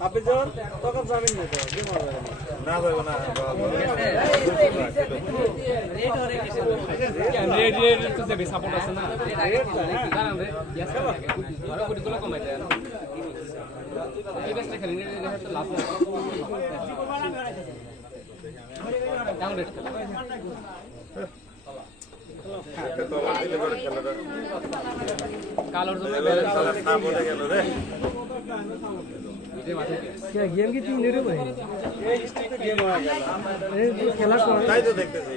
হাফিজর কালোর জন্য ব্যালেন্স গেল রে এটা মাথায় দিয়ে। গেম কি তিন রে ভাই এই স্টিকে গেম হয়ে গেল এই খেলা করে তাই তো দেখতেছি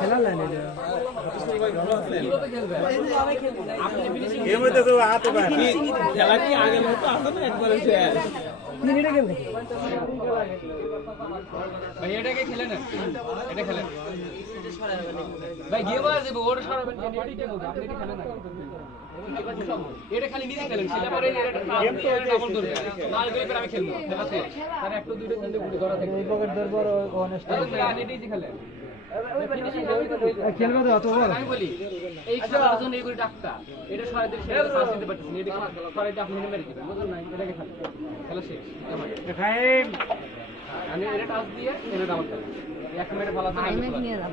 খেলা লাইন এটা গেম হইতেছে ও হাতে পায় না তিন রে গেম ভাই এটাকে খেলে না এটা খেলেন ভাই গিয়ে বাজ দেবো ওর সরাবেন কেন এটা বলব আপনি এটা খেলেন না এটা খালি নিজে খেলেন সেটা পরে এটা ডাবল ধরবে মাল গেলে পরে আমি খেলব। খেলা শেষ তার একটা দুটো তিনটে গুটি ধরা থাকবে পকেট ধরবো অনেস্ট আমি এটাই যে খেলেন খেলবে তো। অত বড়। আমি বলি এই খেলার জন্য এইগুলি ডাক্তার। এটা সরাইতে সেটা চান্স দিতে পারতেছি না। এটা সরাইতে আপনি মেরে দিবেন। বুঝলেন না? এটাকে খেলেন খেলা শেষ। আমি এটা টাচ দিয়ে এনে দাও। এক মিনিট ভালো টাইমে নিয়ে যাব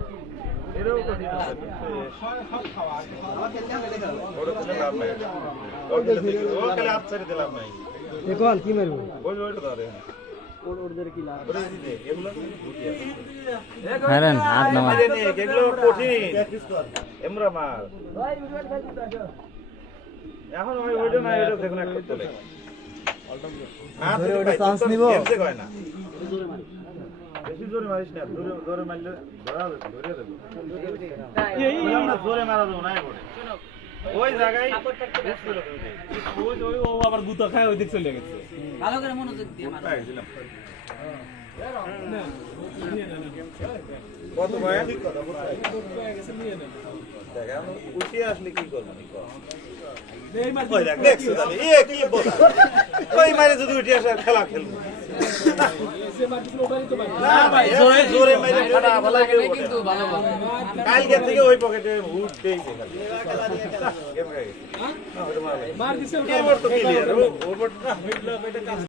এখন ওই ওইটা না এটা দেখুন একটা তোলে তোর নিবো? কয় না জোরে মারিস না জোরে জোরে মারলে ধরা ধরে দেবো। না জোরে মারা দেবো না করে ওই জায়গায় ওই ওই ও আবার গুতা খায় ওই দিক চলে গেছে। ভালো করে মনোযোগ দিয়ে মারো। কত আসলে কি করব নি কর ওই দেখ দেখছ তাহলে এ কি বোঝা ওই মারে যদি উঠে আসে খেলা খেলব। না না। কালকে থেকে ওই পকেটে উঠতেই মার দিছে। গেম তো ক্লিয়ার ও ওর